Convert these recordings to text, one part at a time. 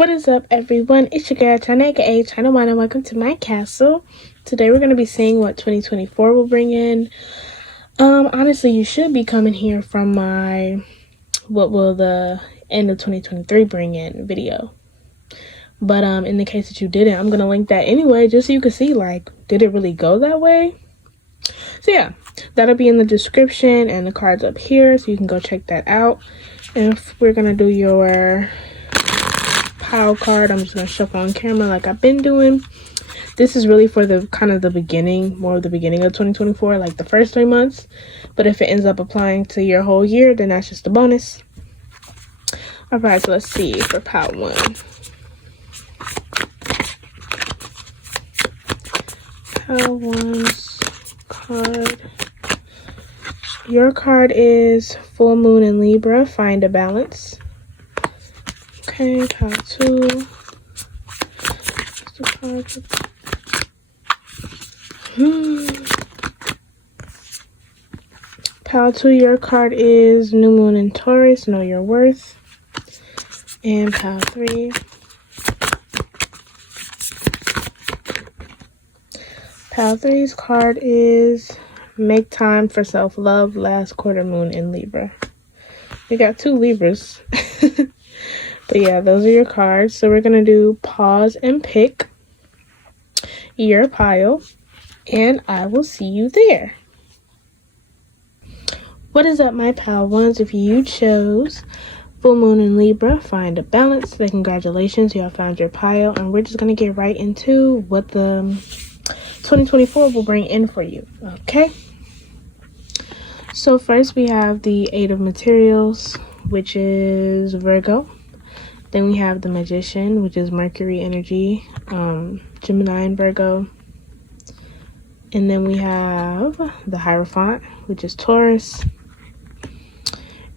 What is up, everyone? It's your girl China, aka China One, and welcome to my castle. Today we're going to be seeing what 2024 will bring in. Honestly, you should be coming here from my what will the end of 2023 bring in video. But in the case that you didn't, I'm going to link that anyway, just so you can see, like, did it really go that way? So yeah, that'll be in the description and the cards up here, so you can go check that out. And if we're going to do your pile card, I'm just going to shuffle on camera like I've been doing. This is really for the kind of the beginning, more of the beginning of 2024, like the first 3 months. But if it ends up applying to your whole year, then that's just a bonus. All right, so let's see for pile 1. Pile 1's card. Your card is full moon in Libra. Find a balance. Okay, pile 2. Pile 2, your card is new moon in Taurus. Know your worth. And pile 3. Pile 3's card is make time for self-love. Last quarter moon in Libra. We got 2 Libras. But yeah, those are your cards. So we're going to do pause and pick your pile. And I will see you there. What is up, my pile ones? If you chose full moon in Libra, find a balance. Then congratulations, you all found your pile. And we're just going to get right into what the 2024 will bring in for you. Okay. So first we have the 8 of materials, which is Virgo. Then we have the Magician, which is Mercury energy, Gemini and Virgo. And then we have the Hierophant, which is Taurus.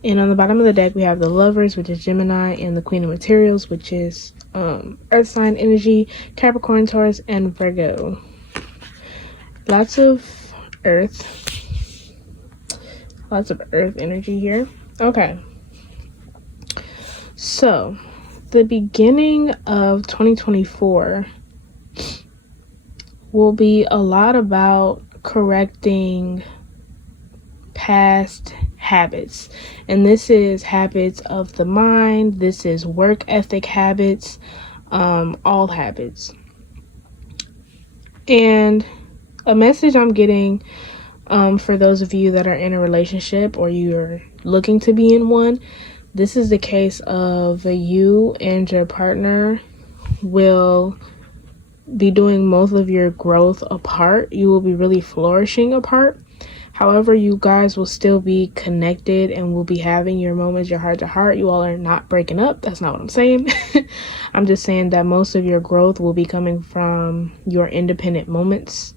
And on the bottom of the deck, we have the Lovers, which is Gemini, and the Queen of Materials, which is Earth sign energy, Capricorn, Taurus, and Virgo. Lots of Earth energy here. Okay. So the beginning of 2024 will be a lot about correcting past habits. And this is habits of the mind. This is work ethic habits, all habits. And a message I'm getting for those of you that are in a relationship or you're looking to be in one, this is the case of you and your partner will be doing most of your growth apart. You will be really flourishing apart. However, you guys will still be connected and will be having your moments, your heart to heart. You all are not breaking up. That's not what I'm saying. I'm just saying that most of your growth will be coming from your independent moments,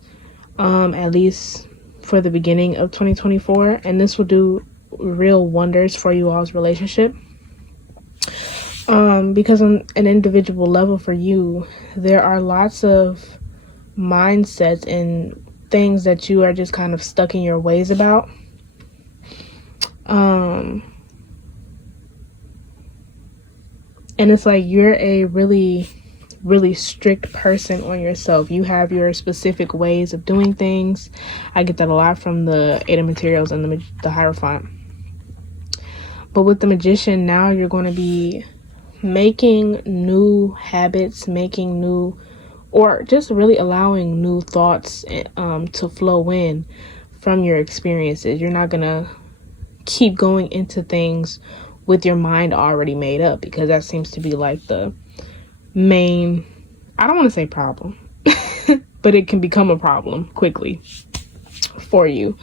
at least for the beginning of 2024. And this will do real wonders for you all's relationship. Because on an individual level for you, there are lots of mindsets and things that you are just kind of stuck in your ways about. And it's like you're a really, really strict person on yourself. You have your specific ways of doing things. I get that a lot from the 8 of materials and the Hierophant. But with the Magician, now you're going to be making new habits, making new, or just really allowing new thoughts to flow in from your experiences. You're not going to keep going into things with your mind already made up, because that seems to be like the main, I don't want to say problem, but it can become a problem quickly for you.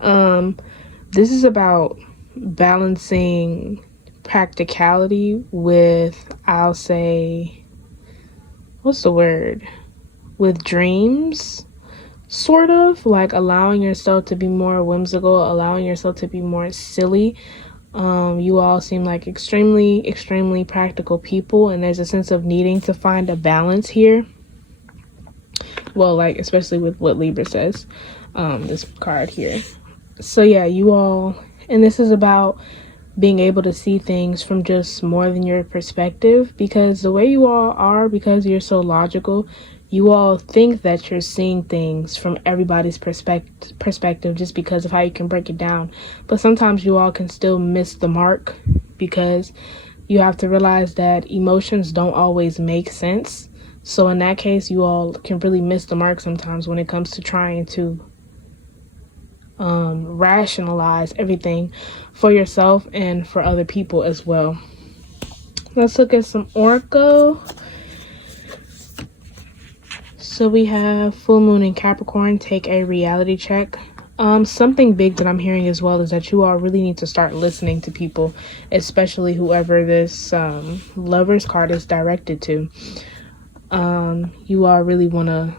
This is about balancing practicality with, I'll say, what's the word? With dreams, sort of like allowing yourself to be more whimsical, allowing yourself to be more silly. You all seem like extremely, extremely practical people, and there's a sense of needing to find a balance here. Well, like, especially with what Libra says, this card here. So yeah, you all, and this is about being able to see things from just more than your perspective, because the way you all are, because you're so logical, you all think that you're seeing things from everybody's perspective just because of how you can break it down. But sometimes you all can still miss the mark, because you have to realize that emotions don't always make sense. So in that case, you all can really miss the mark sometimes when it comes to trying to rationalize everything for yourself and for other people as well. Let's look at some Oracle. So we have full moon in Capricorn. Take a reality check. Something big that I'm hearing as well is that you all really need to start listening to people, especially whoever this Lover's card is directed to. You all really want to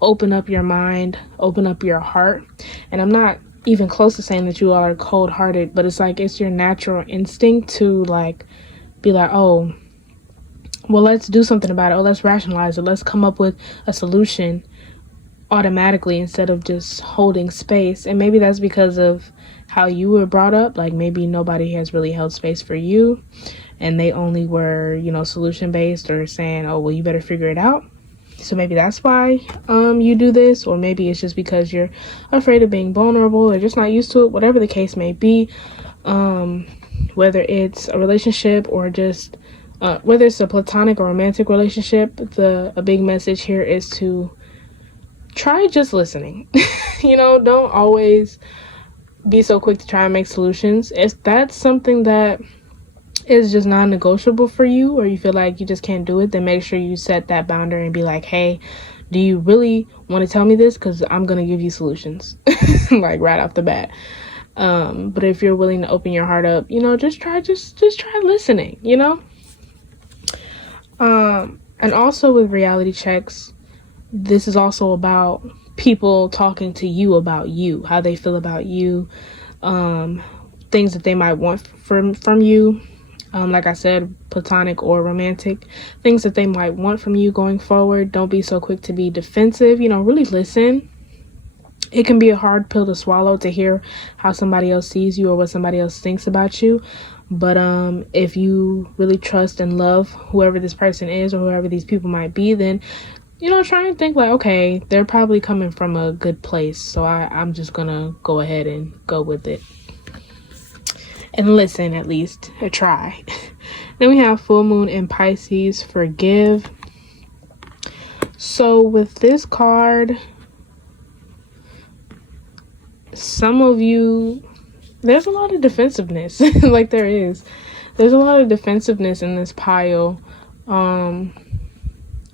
open up your mind, open up your heart. And I'm not even close to saying that you all are cold-hearted, but it's like it's your natural instinct to like be like, oh, well, let's do something about it. Oh, let's rationalize it. Let's come up with a solution automatically instead of just holding space. And maybe that's because of how you were brought up. Like maybe nobody has really held space for you and they only were, solution based, or saying, oh, well, you better figure it out. So maybe that's why you do this, or maybe it's just because you're afraid of being vulnerable or just not used to it. Whatever the case may be, whether it's a relationship or just whether it's a platonic or romantic relationship, a big message here is to try just listening. Don't always be so quick to try and make solutions. If that's something that is just non-negotiable for you, or you feel like you just can't do it, then make sure you set that boundary and be like, hey, do you really want to tell me this? Because I'm going to give you solutions, like right off the bat. But if you're willing to open your heart up, just try listening, and also with reality checks, this is also about people talking to you about you, how they feel about you, things that they might want from you. Like I said, platonic or romantic, things that they might want from you going forward. Don't be so quick to be defensive, really listen. It can be a hard pill to swallow to hear how somebody else sees you or what somebody else thinks about you. But if you really trust and love whoever this person is or whoever these people might be, then, try and think like, okay, they're probably coming from a good place. So I'm just going to go ahead and go with it. And listen, at least, or try. Then we have full moon in Pisces, forgive. So with this card, some of you, there's a lot of defensiveness. Like there's a lot of defensiveness in this pile.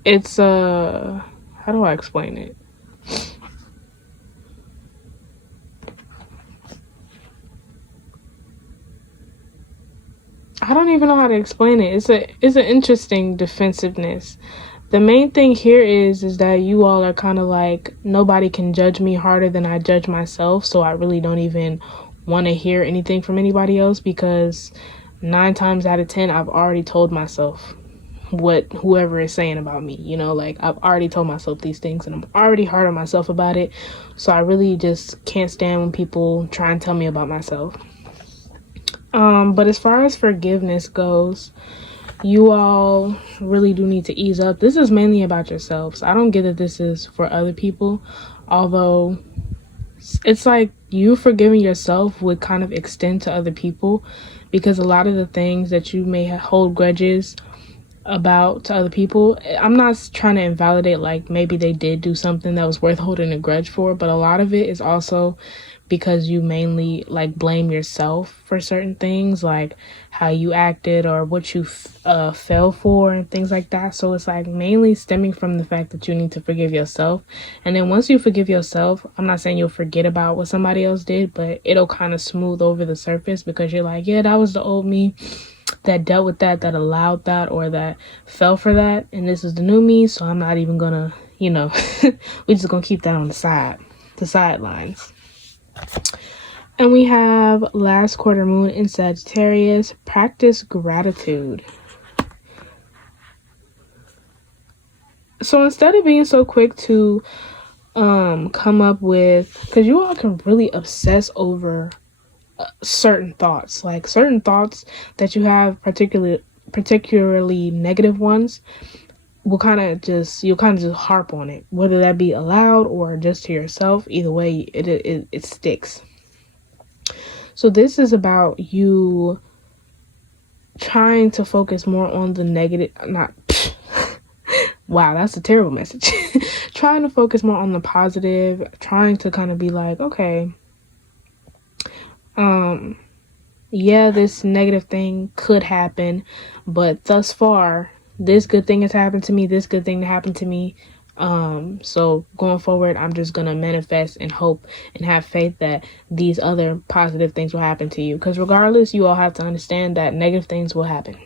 It's how do I explain it? I don't even know how to explain it. It's an interesting defensiveness. The main thing here is that you all are kind of like, nobody can judge me harder than I judge myself. So I really don't even want to hear anything from anybody else, because 9 times out of 10, I've already told myself what whoever is saying about me, like I've already told myself these things and I'm already hard on myself about it. So I really just can't stand when people try and tell me about myself. But as far as forgiveness goes, you all really do need to ease up. This is mainly about yourselves. I don't get that this is for other people, although it's like you forgiving yourself would kind of extend to other people, because a lot of the things that you may hold grudges about to other people, I'm not trying to invalidate like maybe they did do something that was worth holding a grudge for, but a lot of it is also because you mainly like blame yourself for certain things, like how you acted or what you fell for and things like that. So it's like mainly stemming from the fact that you need to forgive yourself. And then once you forgive yourself, I'm not saying you'll forget about what somebody else did, but it'll kind of smooth over the surface, because you're like, yeah, that was the old me that dealt with that allowed that, or that fell for that, and this is the new me. So I'm not even gonna, we're just gonna keep that on the sidelines. And we have last quarter moon in Sagittarius, practice gratitude. So instead of being so quick to come up with, because you all can really obsess over certain thoughts. Like certain thoughts that you have, particularly negative ones, you'll kind of just harp on it, whether that be aloud or just to yourself. Either way, it sticks. So this is about you trying to focus more on the negative, not wow, that's a terrible message. Trying to focus more on the positive, trying to kind of be like, okay, yeah, this negative thing could happen, but thus far, this good thing has happened to me, this good thing happened to me. So going forward, I'm just gonna manifest and hope and have faith that these other positive things will happen to you. Because regardless, you all have to understand that negative things will happen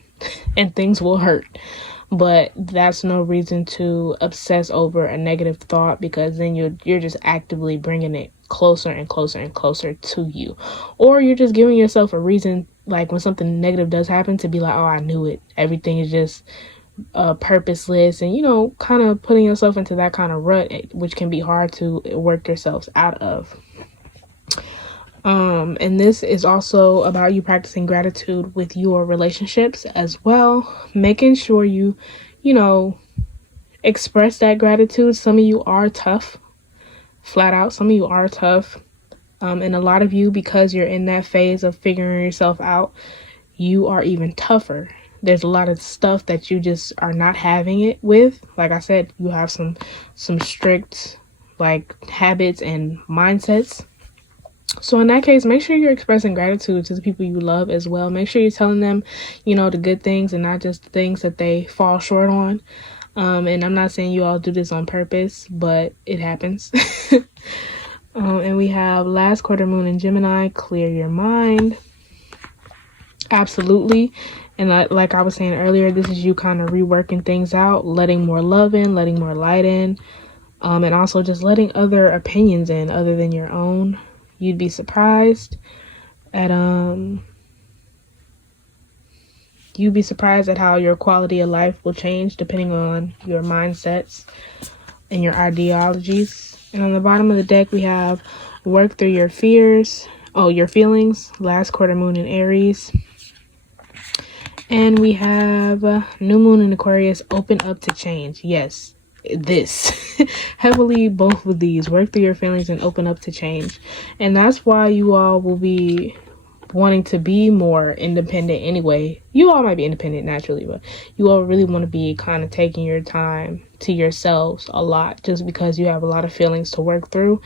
and things will hurt. But that's no reason to obsess over a negative thought, because then you're just actively bringing it closer and closer and closer to you. Or you're just giving yourself a reason, like when something negative does happen, to be like, oh, I knew it. Everything is just purposeless, and kind of putting yourself into that kind of rut, which can be hard to work yourselves out of. And this is also about you practicing gratitude with your relationships as well, making sure you express that gratitude. Some of you are tough, flat out. Some of you are tough, and a lot of you, because you're in that phase of figuring yourself out, you are even tougher. There's a lot of stuff that you just are not having it with. Like I said, you have some strict like habits and mindsets. So in that case, make sure you're expressing gratitude to the people you love as well. Make sure you're telling them, the good things and not just the things that they fall short on. And I'm not saying you all do this on purpose, but it happens. And we have last quarter moon in Gemini, clear your mind. Absolutely. And like I was saying earlier, this is you kind of reworking things out, letting more love in, letting more light in, and also just letting other opinions in other than your own. You'd be surprised at how your quality of life will change depending on your mindsets and your ideologies. And on the bottom of the deck, we have work through your feelings, last quarter moon in Aries. And we have new moon in Aquarius, open up to change. Yes, this heavily, both of these, work through your feelings and open up to change. And that's why you all will be wanting to be more independent anyway. You all might be independent naturally, but you all really want to be kind of taking your time to yourselves a lot, just because you have a lot of feelings to work through.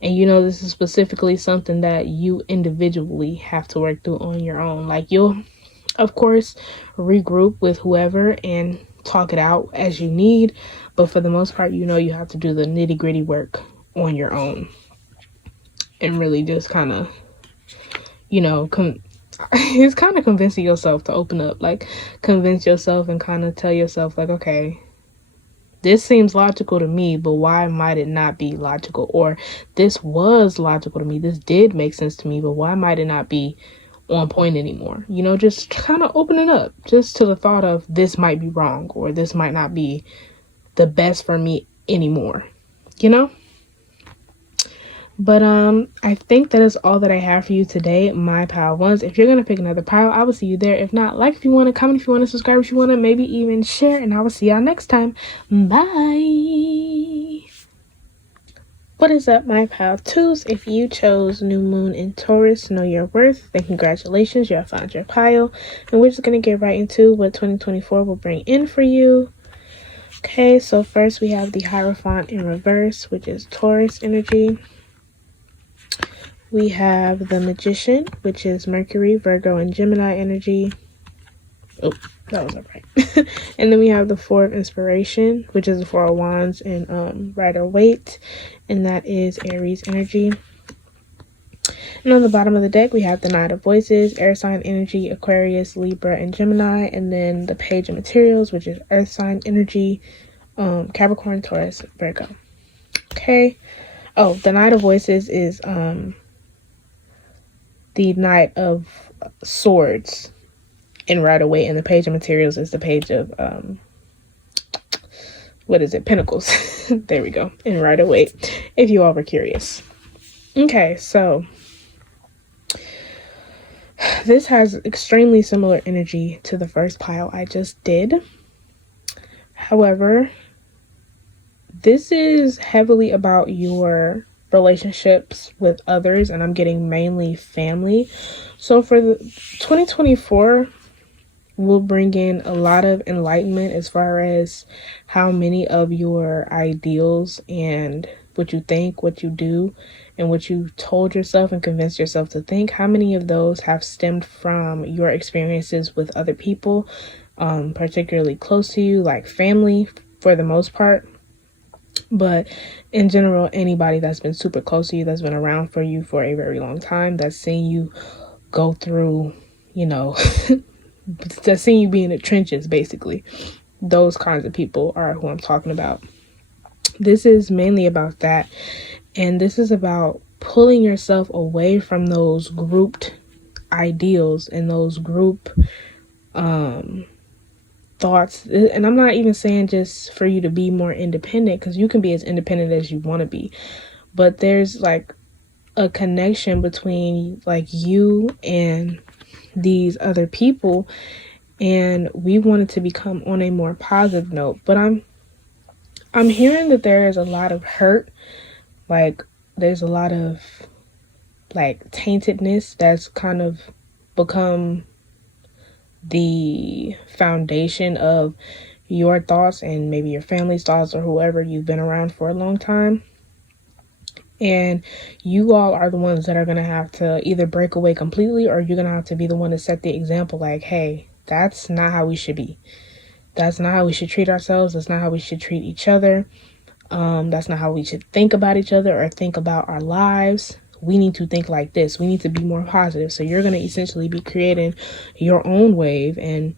And this is specifically something that you individually have to work through on your own. Like, you'll of course regroup with whoever and talk it out as you need, but for the most part, you have to do the nitty-gritty work on your own and really just kind of it's kind of convincing yourself to open up, like convince yourself and kind of tell yourself like, okay, this seems logical to me, but why might it not be logical? Or this was logical to me, this did make sense to me, but why might it not be on point anymore? Just kind of opening up just to the thought of this might be wrong, or this might not be the best for me anymore, But I think that is all that I have for you today, my pile ones. If you're gonna pick another pile, I will see you there. If not, like if you want to, comment if you want to, subscribe if you want to, maybe even share, and I will see y'all next time. Bye. What is up, my pile twos? If you chose new moon in Taurus, know your worth, then congratulations, you have found your pile. And we're just gonna get right into what 2024 will bring in for you. Okay, so first we have the Hierophant in reverse, which is Taurus energy. We have the Magician, which is Mercury, Virgo, and Gemini energy. Oh, that was all right. And then we have the Four of Inspiration, which is the Four of Wands and Rider-Waite, and that is Aries energy. And on the bottom of the deck, we have the Knight of Voices, Air sign energy, Aquarius, Libra, and Gemini, and then the Page of Materials, which is Earth sign energy, Capricorn, Taurus, Virgo. Okay. Oh, the Knight of Voices is the Knight of Swords in Rider-Waite, and the Page of Materials is the Page of Pentacles. There we go, in Rider-Waite, if you all were curious. Okay, so This has extremely similar energy to the first pile I just did. However, this is heavily about your relationships with others, and I'm getting mainly family. So for the 2024 will bring in a lot of enlightenment as far as how many of your ideals and what you think, what you do, and what you told yourself and convinced yourself to think, how many of those have stemmed from your experiences with other people, particularly close to you, like family for the most part. But in general, anybody that's been super close to you, that's been around for you for a very long time, that's seen you go through, that's seen you be in the trenches, basically. Those kinds of people are who I'm talking about. This is mainly about that. And this is about pulling yourself away from those grouped ideals and those group thoughts. And I'm not even saying just for you to be more independent, because you can be as independent as you want to be. But there's like a connection between like you and these other people, and we want it to become on a more positive note. But I'm hearing that there is a lot of hurt, like there's a lot of like taintedness that's kind of become the foundation of your thoughts and maybe your family's thoughts or whoever you've been around for a long time. And you all are the ones that are going to have to either break away completely, or you're going to have to be the one to set the example, like, hey, that's not how we should be. That's not how we should treat ourselves. That's not how we should treat each other. That's not how we should think about each other or think about our lives. We need to think like this. We need to be more positive. So you're going to essentially be creating your own wave. And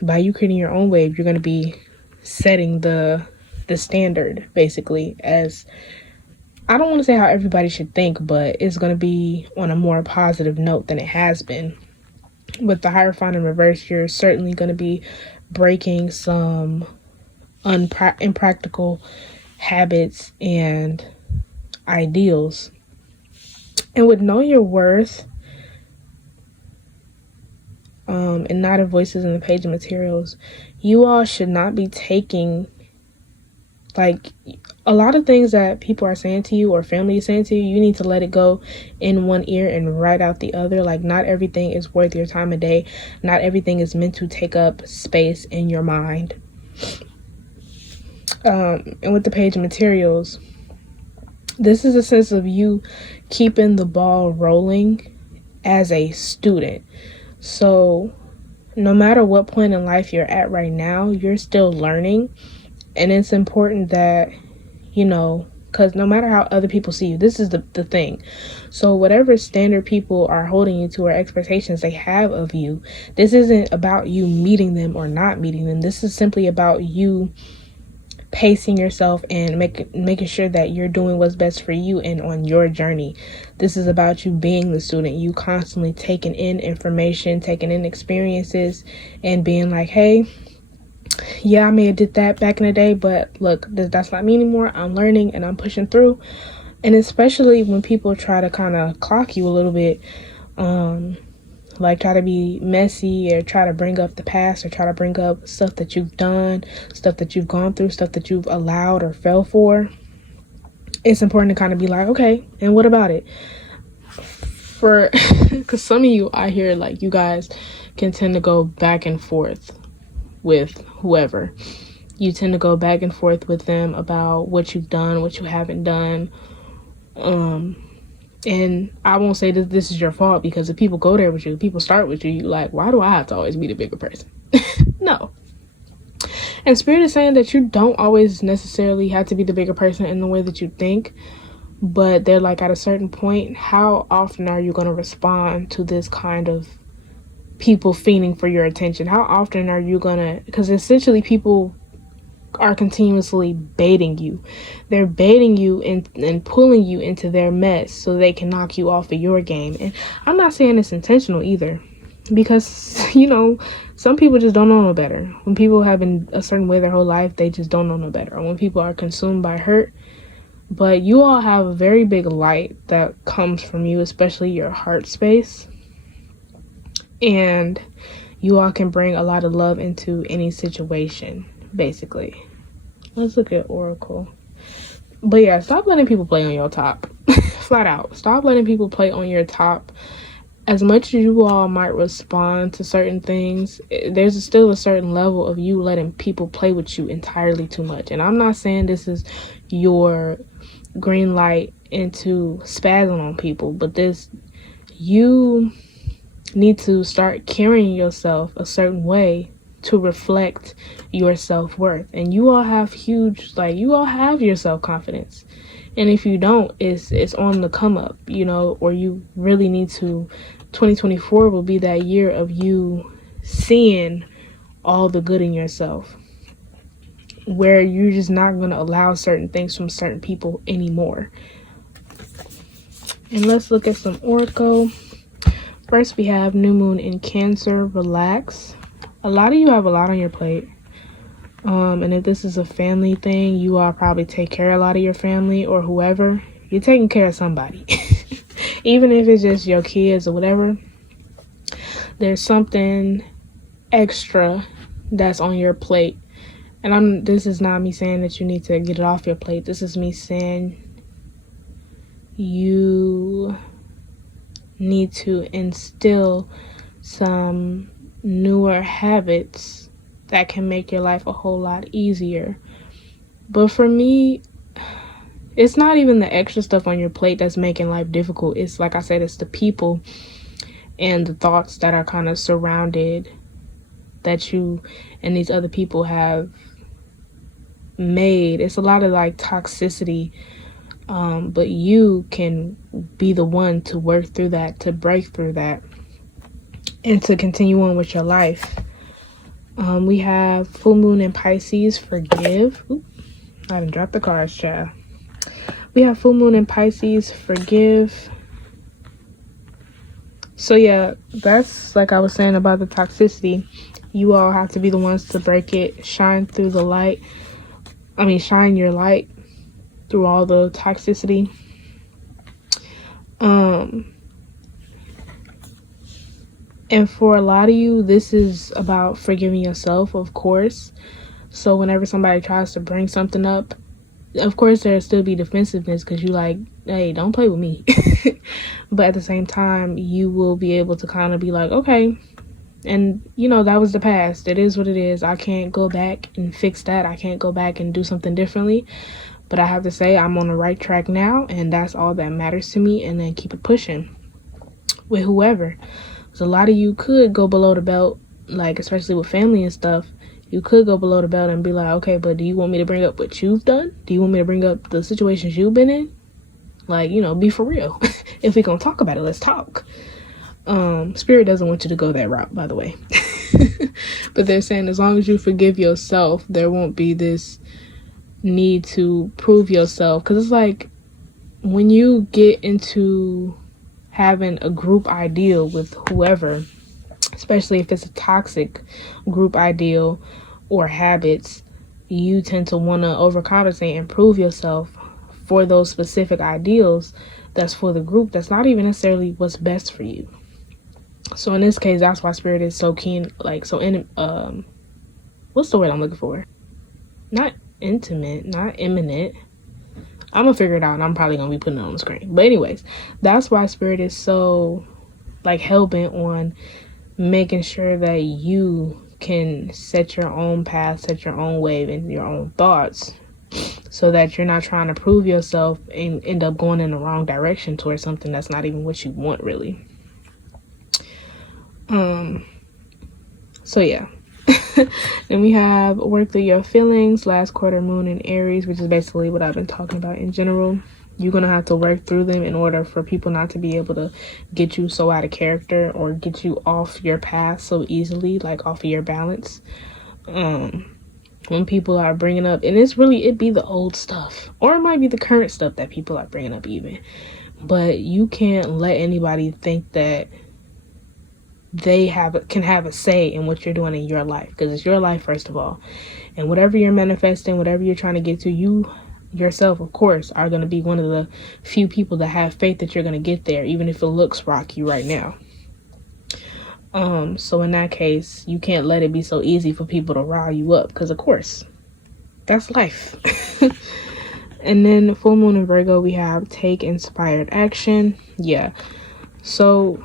by you creating your own wave, you're going to be setting the standard, basically, as, I don't want to say how everybody should think, but it's going to be on a more positive note than it has been. With the Hierophant in reverse, you're certainly going to be breaking some impractical habits and ideals. And with Know Your Worth, and not of Voices in the Page of Materials, you all should not be taking, like, a lot of things that people are saying to you or family is saying to you, you need to let it go in one ear and right out the other. Like, not everything is worth your time of day. Not everything is meant to take up space in your mind. And with the Page of Materials, this is a sense of you keeping the ball rolling as a student. So no matter what point in life you're at right now, you're still learning. And it's important that, because no matter how other people see you, this is the thing. So whatever standard people are holding you to or expectations they have of you, this isn't about you meeting them or not meeting them. This is simply about you pacing yourself and making sure that you're doing what's best for you and on your journey. This is about you being the student, you constantly taking in information, taking in experiences, and being like, hey, yeah, I may have did that back in the day, but look, that's not me anymore. I'm learning and I'm pushing through. And especially when people try to kind of clock you a little bit, like try to be messy or try to bring up the past or try to bring up stuff that you've done, stuff that you've gone through, stuff that you've allowed or fell for. It's important to kind of be like, okay, and what about it? Because some of you, I hear like you guys can tend to go back and forth with whoever. You tend to go back and forth with them about what you've done, what you haven't done. And I won't say that this is your fault, because if people go there with you, people start with you, you're like, why do I have to always be the bigger person? No. And Spirit is saying that you don't always necessarily have to be the bigger person in the way that you think, but they're like, at a certain point, how often are you going to respond to this kind of people fiending for your attention? How often are you going to, because essentially people are continuously baiting you. They're baiting you and pulling you into their mess so they can knock you off of your game. And I'm not saying it's intentional either, because some people just don't know no better. When people have been a certain way their whole life, they just don't know no better. Or when people are consumed by hurt. But you all have a very big light that comes from you, especially your heart space. And you all can bring a lot of love into any situation, basically. Let's look at Oracle. But yeah, stop letting people play on your top. Flat out. Stop letting people play on your top. As much as you all might respond to certain things, there's still a certain level of you letting people play with you entirely too much. And I'm not saying this is your green light into spazzing on people, but you need to start carrying yourself a certain way to reflect your self-worth. And you all have you all have your self-confidence. And if you don't, it's on the come up, or you really need to. 2024 will be that year of you seeing all the good in yourself, where you're just not going to allow certain things from certain people anymore. And let's look at some Oracle. First, we have New Moon in Cancer. Relax. A lot of you have a lot on your plate. And if this is a family thing, you all probably take care of a lot of your family or whoever. You're taking care of somebody. Even if it's just your kids or whatever, there's something extra that's on your plate. And this is not me saying that you need to get it off your plate. This is me saying you need to instill some newer habits that can make your life a whole lot easier. But for me, it's not even the extra stuff on your plate that's making life difficult. It's like I said, it's the people and the thoughts that are kind of surrounded that you and these other people have made. It's a lot of like toxicity, but you can be the one to work through that, to break through that, and to continue on with your life. We have full moon in Pisces. Forgive. Oop, I done dropped the cards, child. We have full moon in Pisces. Forgive. So yeah, that's like I was saying about the toxicity. You all have to be the ones to break it. Shine your light through all the toxicity. And for a lot of you, this is about forgiving yourself, of course. So whenever somebody tries to bring something up, of course there'll still be defensiveness because you like, hey, don't play with me. But at the same time, you will be able to kind of be like, okay, and that was the past. It is what it is. I can't go back and fix that. I can't go back and do something differently. But I have to say I'm on the right track now, and that's all that matters to me. And then keep it pushing with whoever. So a lot of you could go below the belt, like especially with family and stuff. You could go below the belt and be like, okay, but do you want me to bring up what you've done? Do you want me to bring up the situations you've been in? Like, be for real. If we gonna talk about it, let's talk. Spirit doesn't want you to go that route, by the way. But they're saying as long as you forgive yourself, there won't be this need to prove yourself. Because it's like when you get into having a group ideal with whoever, especially if it's a toxic group ideal or habits, you tend to want to overcompensate and prove yourself for those specific ideals that's for the group, that's not even necessarily what's best for you. So in this case, that's why Spirit is so keen, like so in what's the word I'm looking for? Not intimate, not imminent. I'm gonna figure it out, and I'm probably gonna be putting it on the screen. But anyways, that's why Spirit is so like hell-bent on making sure that you can set your own path, set your own wave, and your own thoughts, so that you're not trying to prove yourself and end up going in the wrong direction towards something that's not even what you want, really. So yeah. Then we have work through your feelings, last quarter moon in Aries, which is basically what I've been talking about in general. You're going to have to work through them in order for people not to be able to get you so out of character or get you off your path so easily, like off of your balance. When people are bringing up, and it'd be the old stuff, or it might be the current stuff that people are bringing up even. But you can't let anybody think that they can have a say in what you're doing in your life, because it's your life first of all, and whatever you're manifesting, whatever you're trying to get to, you yourself of course are going to be one of the few people that have faith that you're going to get there, even if it looks rocky right now. So in that case, you can't let it be so easy for people to rile you up, because of course, that's life. And then full moon in Virgo, we have take inspired action. Yeah. So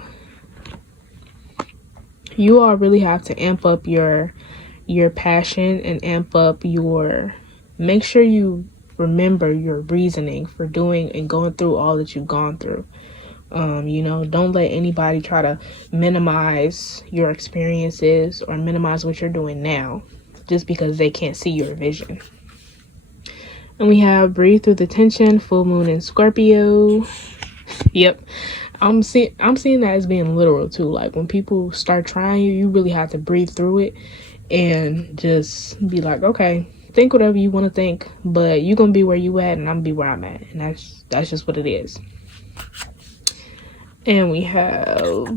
you all really have to amp up your passion and amp up make sure you remember your reasoning for doing and going through all that you've gone through. Don't let anybody try to minimize your experiences or minimize what you're doing now just because they can't see your vision. And we have breathe through the tension, full moon in Scorpio. Yep. I'm seeing that as being literal too. Like when people start trying you really have to breathe through it and just be like, okay, think whatever you want to think, but you're gonna be where you at and I'm gonna be where I'm at, and that's just what it is. And we have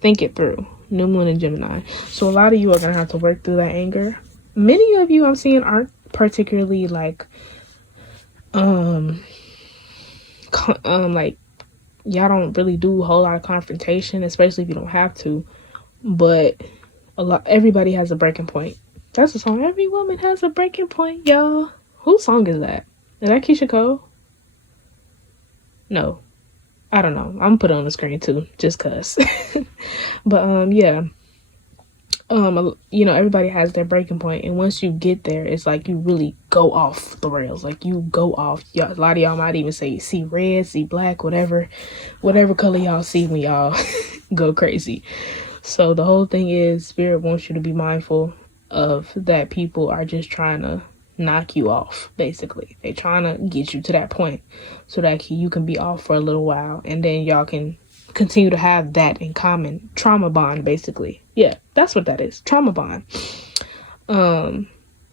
think it through, new moon in Gemini. So a lot of you are gonna have to work through that anger. Many of you I'm seeing aren't particularly like like y'all don't really do a whole lot of confrontation, especially if you don't have to, but everybody has a breaking point. That's the song. Every woman has a breaking point, y'all. Whose song is that? Is that Keisha Cole? No, I don't know. I'm gonna put it on the screen too, just cause. But yeah. Everybody has their breaking point, and once you get there, it's like you really go off the rails. Like you go off. A lot of y'all might even say see red, see black, whatever color y'all see when y'all go crazy. So the whole thing is, Spirit wants you to be mindful of that. People are just trying to knock you off, basically. They're trying to get you to that point so that you can be off for a little while, and then y'all can continue to have that in common. Trauma bond, basically. Yeah, that's what that is. Trauma bond. And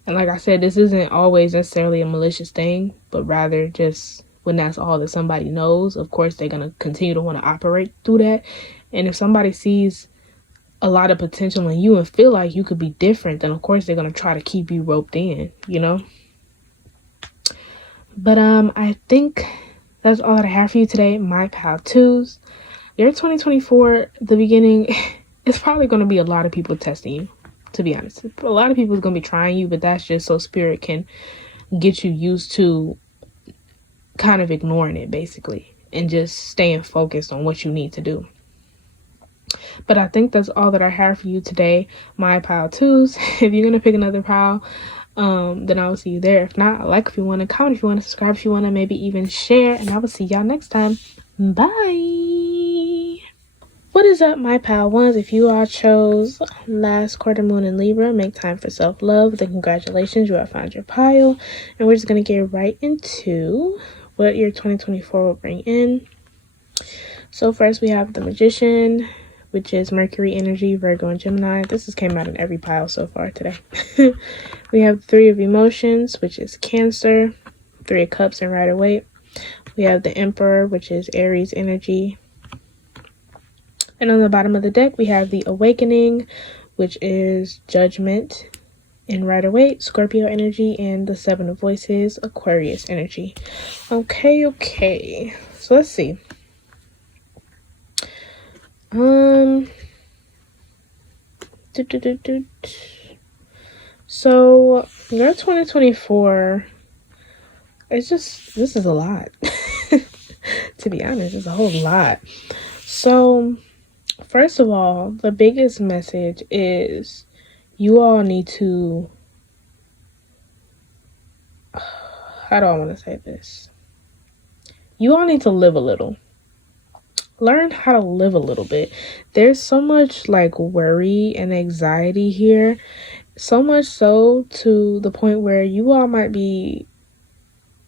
like I said, this isn't always necessarily a malicious thing, but rather just when that's all that somebody knows, of course they're going to continue to want to operate through that. And if somebody sees a lot of potential in you and feel like you could be different, then of course they're going to try to keep you roped in, But I think that's all that I have for you today, my pal twos. Your 2024, the beginning, it's probably going to be a lot of people testing you, to be honest. A lot of people is going to be trying you, but that's just so Spirit can get you used to kind of ignoring it, basically, and just staying focused on what you need to do. But I think that's all that I have for you today, my pile twos. If you're going to pick another pile, then I will see you there. If not, like if you want to, comment if you want to, subscribe if you want to, maybe even share, and I will see y'all next time. Bye. What is up, my pal ones? If you all chose last quarter moon in Libra, make time for self-love, then congratulations, you have found your pile. And we're just going to get right into what your 2024 will bring in. So first we have the Magician, which is Mercury energy, Virgo and Gemini. This has came out in every pile so far today. We have Three of Emotions, which is Cancer, Three of Cups and Rider-Waite. We have the Emperor, which is Aries energy. And on the bottom of the deck, we have the Awakening, which is Judgment and Rider-Waite, Scorpio energy, and the Seven of Voices, Aquarius energy. Okay. So let's see. So your 2024, this is a lot. To be honest, it's a whole lot. So first of all, the biggest message is you all need to, how do I want to say this? You all need to live a little. Learn how to live a little bit. There's so much like worry and anxiety here. So much so to the point where you all might be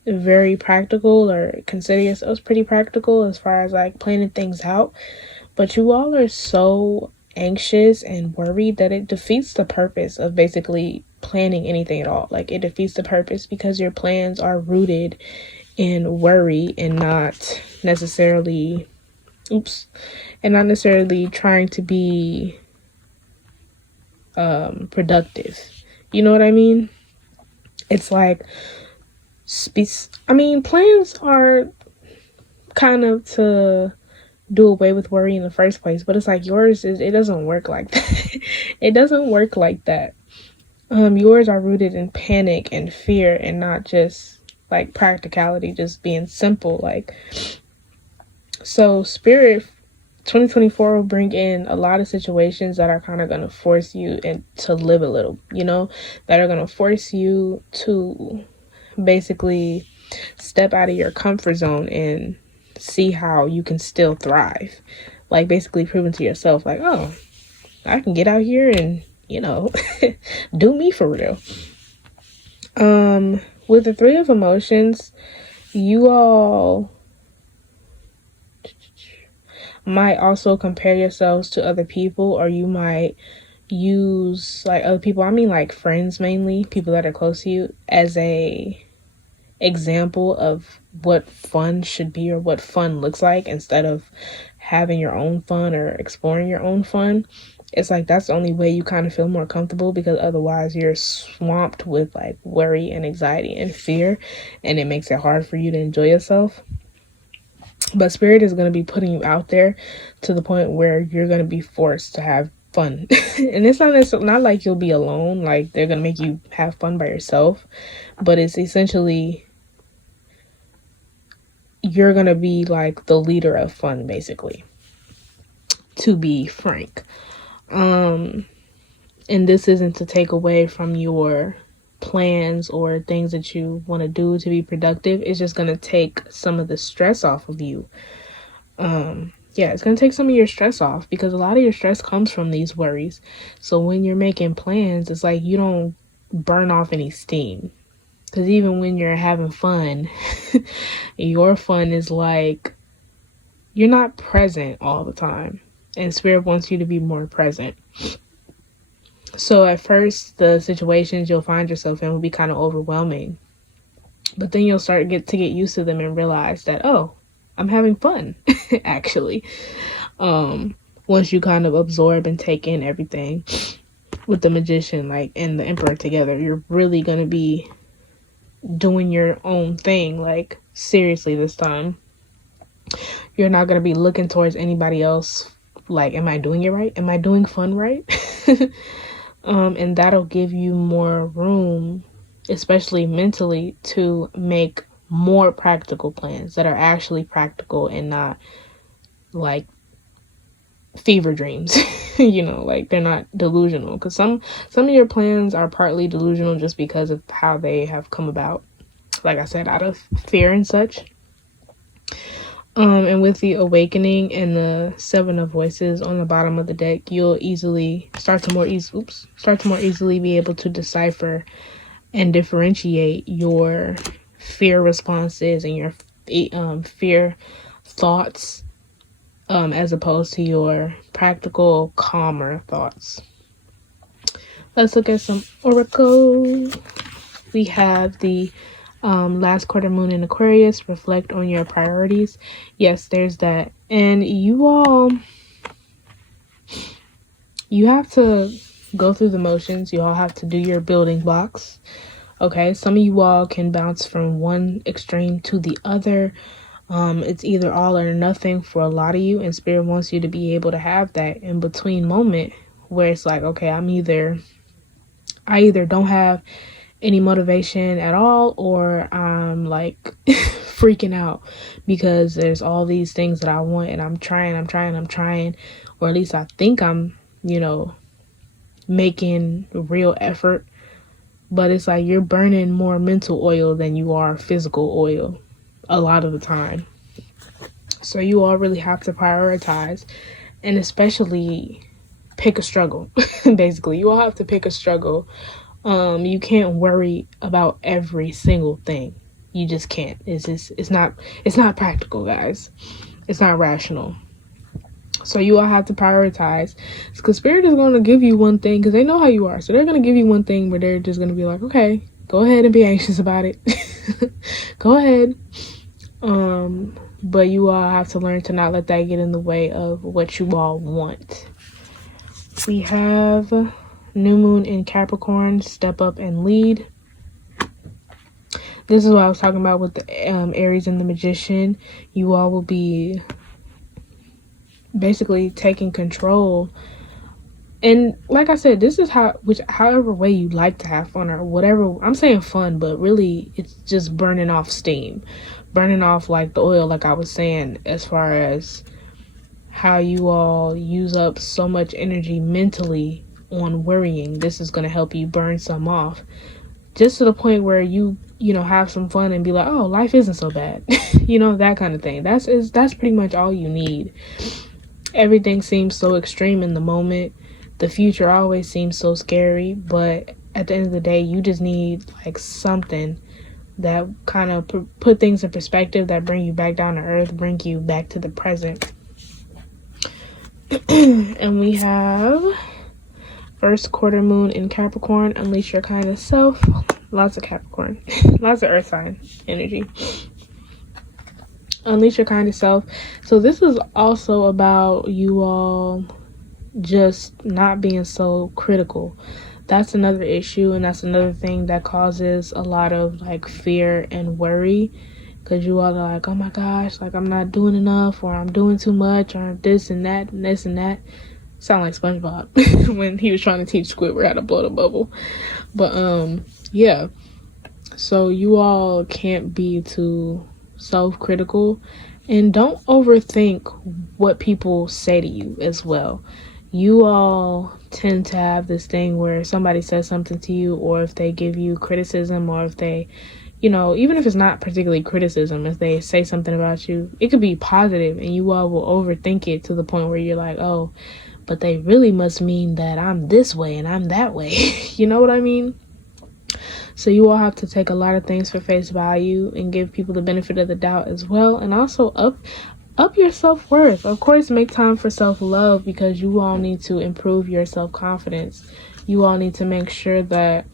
very practical or consider yourselves pretty practical as far as like planning things out. But you all are so anxious and worried that it defeats the purpose of basically planning anything at all. Like it defeats the purpose because your plans are rooted in worry and not necessarily trying to be productive. You know what I mean? It's like plans are kind of to do away with worry in the first place. But it's like yours is, it doesn't work like that. It doesn't work like that. Yours are rooted in panic and fear, and not just like practicality, just being simple. Like, so spirit 2024 will bring in a lot of situations that are kind of going to force you to live a little, that are going to force you to basically step out of your comfort zone and see how you can still thrive. Like, basically proving to yourself, like, oh, I can get out here and, do me for real. With the Three of Emotions, you all might also compare yourselves to other people, or you might use like other people, I mean like friends, mainly people that are close to you, as a example of what fun should be or what fun looks like, instead of having your own fun or exploring your own fun. It's like that's the only way you kind of feel more comfortable, because otherwise you're swamped with like worry and anxiety and fear, and it makes it hard for you to enjoy yourself. But spirit is going to be putting you out there to the point where you're going to be forced to have fun. And it's not like you'll be alone, like they're going to make you have fun by yourself, but it's essentially you're going to be like the leader of fun, basically, to be frank. And this isn't to take away from your plans or things that you want to do to be productive. It's just going to take some of the stress off of you. It's going to take some of your stress off, because a lot of your stress comes from these worries. So when you're making plans, it's like you don't burn off any steam. Because even when you're having fun, your fun is like, you're not present all the time. And Spirit wants you to be more present. So at first, the situations you'll find yourself in will be kind of overwhelming. But then you'll start to get used to them and realize that, oh, I'm having fun, actually. Once you kind of absorb and take in everything with the Magician, like, and the Emperor together, you're really going to be doing your own thing, like, seriously this time. You're not going to be looking towards anybody else, like, am I doing it right? Am I doing fun right? And that'll give you more room, especially mentally, to make more practical plans that are actually practical and not like fever dreams. Like they're not delusional, because some of your plans are partly delusional just because of how they have come about, like I said, out of fear and such. And with the Awakening and the Seven of Voices on the bottom of the deck, you'll start to more easily be able to decipher and differentiate your fear responses and your fear thoughts, as opposed to your practical, calmer thoughts. Let's look at some Oracle. We have the last quarter moon in Aquarius. Reflect on your priorities. Yes, there's that. And you have to go through the motions. You all have to do your building blocks. Okay, some of you all can bounce from one extreme to the other. It's either all or nothing for a lot of you, and Spirit wants you to be able to have that in between moment where it's like, okay, I either don't have any motivation at all, or I'm like freaking out because there's all these things that I want, and I'm trying, or at least I think I'm, making real effort, but it's like you're burning more mental oil than you are physical oil a lot of the time. So you all really have to prioritize, and especially pick a struggle. Basically, you all have to pick a struggle. You can't worry about every single thing. You just can't. It's not practical, guys. It's not rational. So you all have to prioritize, because Spirit is going to give you one thing, because they know how you are. So they're going to give you one thing where they're just going to be like, okay, go ahead and be anxious about it. Go ahead. But you all have to learn to not let that get in the way of what you all want. We have new moon in Capricorn. Step up and lead. This is what I was talking about with the Aries and the Magician. You all will be basically taking control. And like I said, this is however way you like to have fun, or whatever. I'm saying fun, but really it's just burning off steam, burning off like the oil, like I was saying, as far as how you all use up so much energy mentally on worrying. This is going to help you burn some off, just to the point where you have some fun and be like, oh, life isn't so bad. That kind of thing. That's pretty much all you need. Everything seems so extreme in the moment. The future always seems so scary, but at the end of the day, you just need like something that kind of put things in perspective, that bring you back down to earth, bring you back to the present. And we have first quarter moon in Capricorn. Unleash your kind of self. Lots of Capricorn. Lots of earth sign energy. Unleash your kind of self. So this is also about you all just not being so critical. That's another issue, and that's another thing that causes a lot of like fear and worry, because you all are like, oh my gosh, like I'm not doing enough, or I'm doing too much, or this and that and this and that. Sound like SpongeBob when he was trying to teach Squidward how to blow the bubble. But yeah, so you all can't be too self-critical, and don't overthink what people say to you as well. You all tend to have this thing where somebody says something to you, or if they give you criticism, or if they, even if it's not particularly criticism, if they say something about you, it could be positive, and you all will overthink it to the point where you're like, oh, but they really must mean that I'm this way and I'm that way. You know what I mean? So you all have to take a lot of things for face value and give people the benefit of the doubt as well, and also up your self-worth. Of course, make time for self-love, because you all need to improve your self-confidence. You all need to make sure that,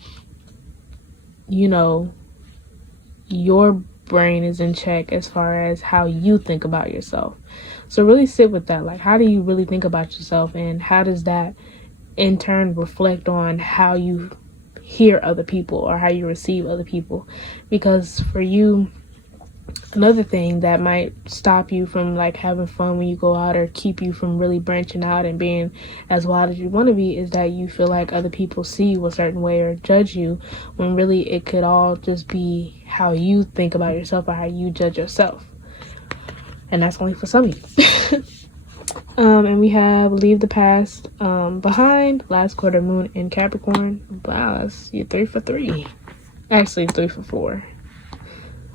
your brain is in check as far as how you think about yourself. So really sit with that. Like, how do you really think about yourself, and how does that in turn reflect on how you hear other people or how you receive other people? Because for you, another thing that might stop you from like having fun when you go out, or keep you from really branching out and being as wild as you want to be, is that you feel like other people see you a certain way or judge you, when really it could all just be how you think about yourself or how you judge yourself. And that's only for some of you. And we have leave the past behind. Last quarter moon in Capricorn. Wow, you're 3 for 3. Actually 3 for 4.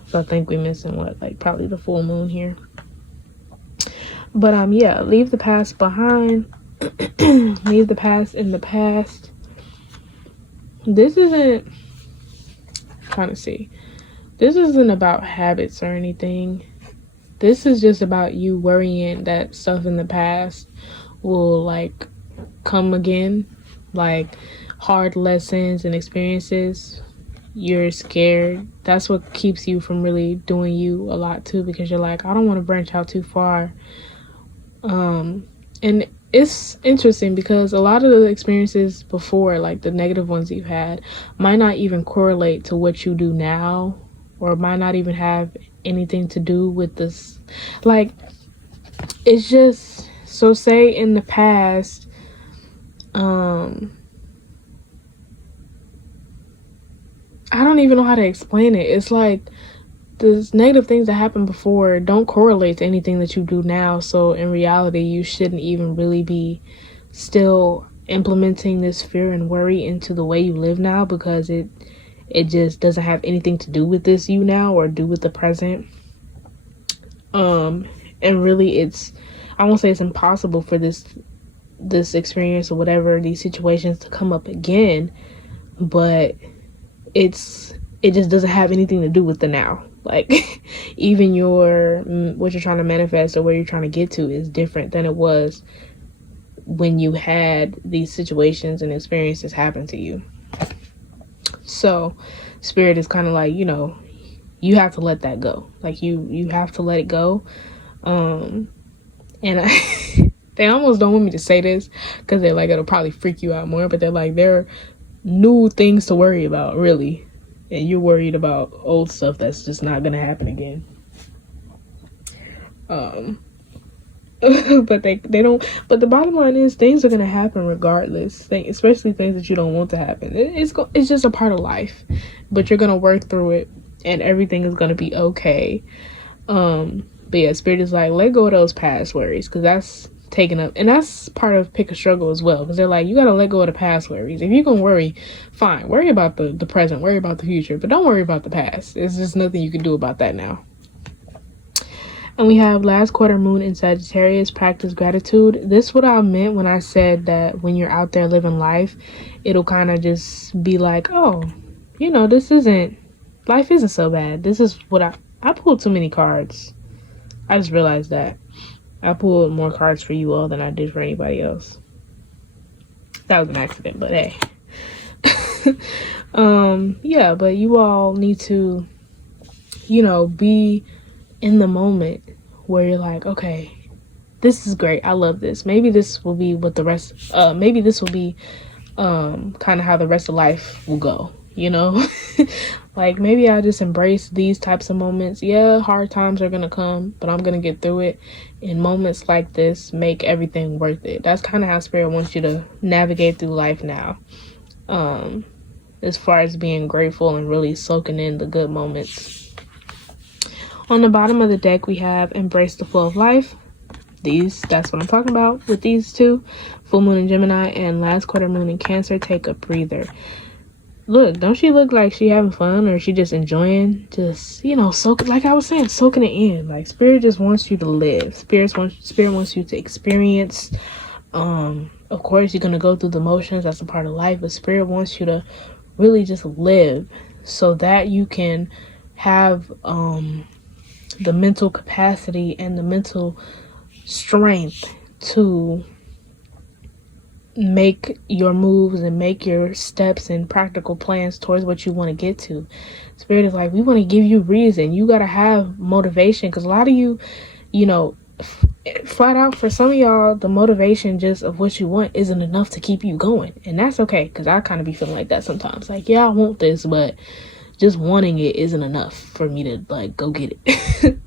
So I think we're missing probably the full moon here. But yeah, leave the past behind. Leave the past in the past. This isn't, I'm trying to see. This isn't about habits or anything. This is just about you worrying that stuff in the past will like come again, like hard lessons and experiences. You're scared. That's what keeps you from really doing you a lot too, because you're like, I don't want to branch out too far. And it's interesting because a lot of the experiences before, like the negative ones you've had, might not even correlate to what you do now, or might not even have anything to do with this. Like, it's just, so say in the past, I don't even know how to explain it. It's like those negative things that happened before don't correlate to anything that you do now. So in reality, you shouldn't even really be still implementing this fear and worry into the way you live now, because it just doesn't have anything to do with this you now, or do with the present. And really I won't say it's impossible for this experience or whatever, these situations to come up again, but it just doesn't have anything to do with the now. Like, even what you're trying to manifest or where you're trying to get to is different than it was when you had these situations and experiences happen to you. So spirit is kind of like, you have to let that go. Like, you have to let it go. And they almost don't want me to say this, because they're like, it'll probably freak you out more, but they're like, there are new things to worry about, really, and you're worried about old stuff that's just not gonna happen again. But they don't. But the bottom line is things are gonna happen regardless. Especially things that you don't want to happen. It's just a part of life. But you're gonna work through it, and everything is gonna be okay. But yeah, Spirit is like, let go of those past worries, because that's taken up, and that's part of pick a struggle as well, because they're like, you gotta let go of the past worries. If you're gonna worry, fine, worry about the present, worry about the future, but don't worry about the past. There's just nothing you can do about that now. And we have last quarter moon in Sagittarius, practice gratitude. This is what I meant when I said that when you're out there living life, it'll kind of just be like, oh, life isn't so bad. This is what I pulled too many cards. I just realized that. I pulled more cards for you all than I did for anybody else. That was an accident, but hey. Yeah, but you all need to, be in the moment where you're like, okay, this is great. I love this. Maybe this will be what the rest, maybe this will be kind of how the rest of life will go, Like, maybe I just embrace these types of moments. Yeah, hard times are gonna come, but I'm gonna get through it. And moments like this make everything worth it. That's kind of how Spirit wants you to navigate through life now. As far as being grateful and really soaking in the good moments. On the bottom of the deck, we have embrace the flow of life. That's what I'm talking about with these two. Full moon in Gemini and last quarter moon in Cancer. Take a breather. Look, don't she look like she having fun, or she just enjoying, just, like I was saying, soaking it in. Like, Spirit just wants you to live. Spirit wants you to experience. Of course, you're going to go through the motions. That's a part of life. But Spirit wants you to really just live so that you can have the mental capacity and the mental strength to make your moves and make your steps and practical plans towards what you want to get to. Spirit is like, we want to give you reason. You got to have motivation, because a lot of you, flat out, for some of y'all, the motivation just of what you want isn't enough to keep you going. And that's okay, because I kind of be feeling like that sometimes. Like, yeah, I want this, but just wanting it isn't enough for me to, like, go get it.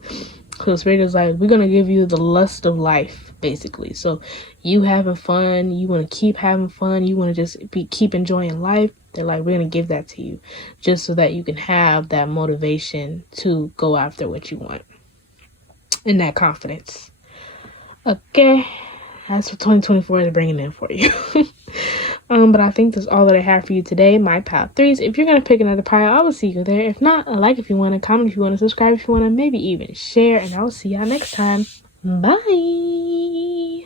So Spirit is like, we're going to give you the lust of life, basically. So you having fun, you want to keep having fun, you want to just keep enjoying life. They're like, we're going to give that to you just so that you can have that motivation to go after what you want. And that confidence. Okay. That's what 2024 is bringing in for you. But I think that's all that I have for you today, my pile 3s. If you're going to pick another pile, I will see you there. If not, like if you want to, comment if you want to, subscribe if you want to, maybe even share. And I will see y'all next time. Bye.